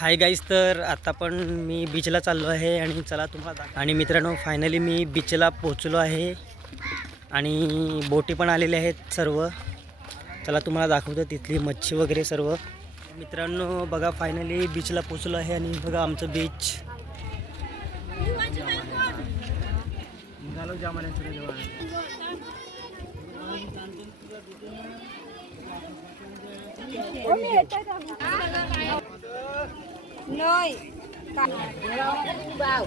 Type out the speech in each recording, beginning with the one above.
Hi guys तर आता पण मी बीचला चाललो आहे आणि चला तुम्हाला आणि मित्रांनो फायनली मी बीचला पोचलो आहे. आणि बोटी पण आलेल्या आहेत सर्व. चला तुम्हाला दाखवतो तिथली मच्छी वगैरे सर्व. मित्रांनो बघा फायनली बीचला पोचलो आहे आणि बघा आमचं बीच nơi. Vào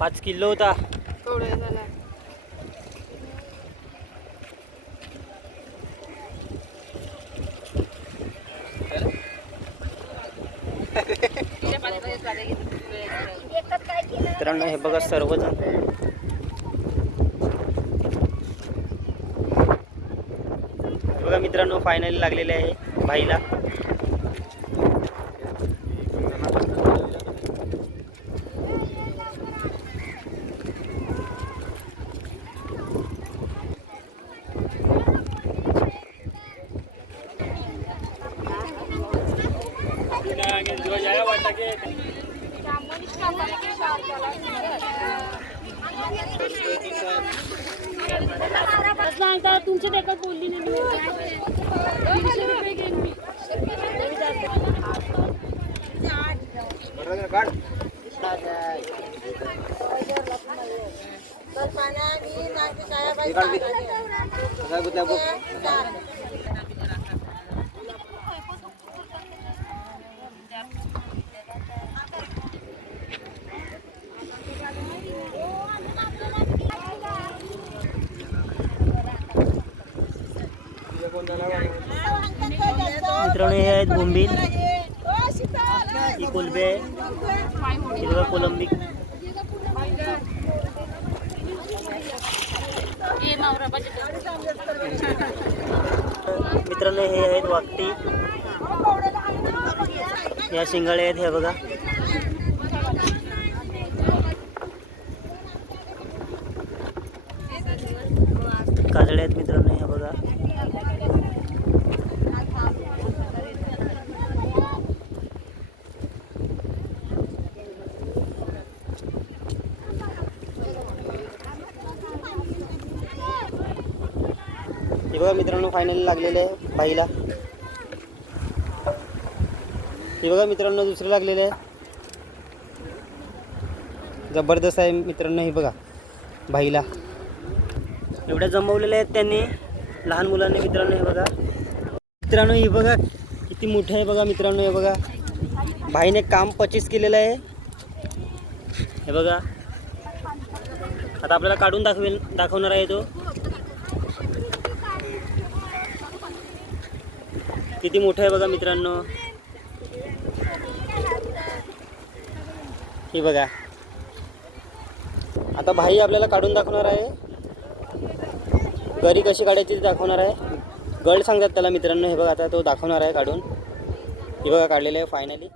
पाच किलो होता. मित्रांनो हे बघा सर्वजण. बघा मित्रांनो फायनली लागलेले आहे भाईला. तुमच्या देखत बोलली नाही मी. दीडशे रुपये घेईन मी मित्रांनो हे आहेत बोंबील. ही कोलबे. कोलंबी. हे वाकटी. हे बघा. काजळे आहेत मित्रांनो हे बघा मित्रांनो फायनली लागलेले आहे बाईला. हे बघा मित्रांनो दुसरे लागलेले आहे. जबरदस्त आहे मित्रांनो हे बघा बाईला. एवढ्या जमवलेल्या आहेत त्यांनी लहान मुलांनी मित्रांनो हे बघा. मित्रांनो हे बघा किती मोठं आहे बघा मित्रांनो हे बघा. भाईने काम पचीस केलेलं आहे. हे बघा. आता आपल्याला काढून दाखवेल दाखवणार आहे तो. किती मोठं आहे बघा मित्रांनो? हे बघा. आता भाई आपल्याला काढून दाखवणार आहे. घरी कशी काढायची ते दाखवणार आहे. गळ सांगतात त्याला मित्रांनो हे बघा आता तो दाखवणार आहे काढून. हे बघा काढलेलं आहे फायनली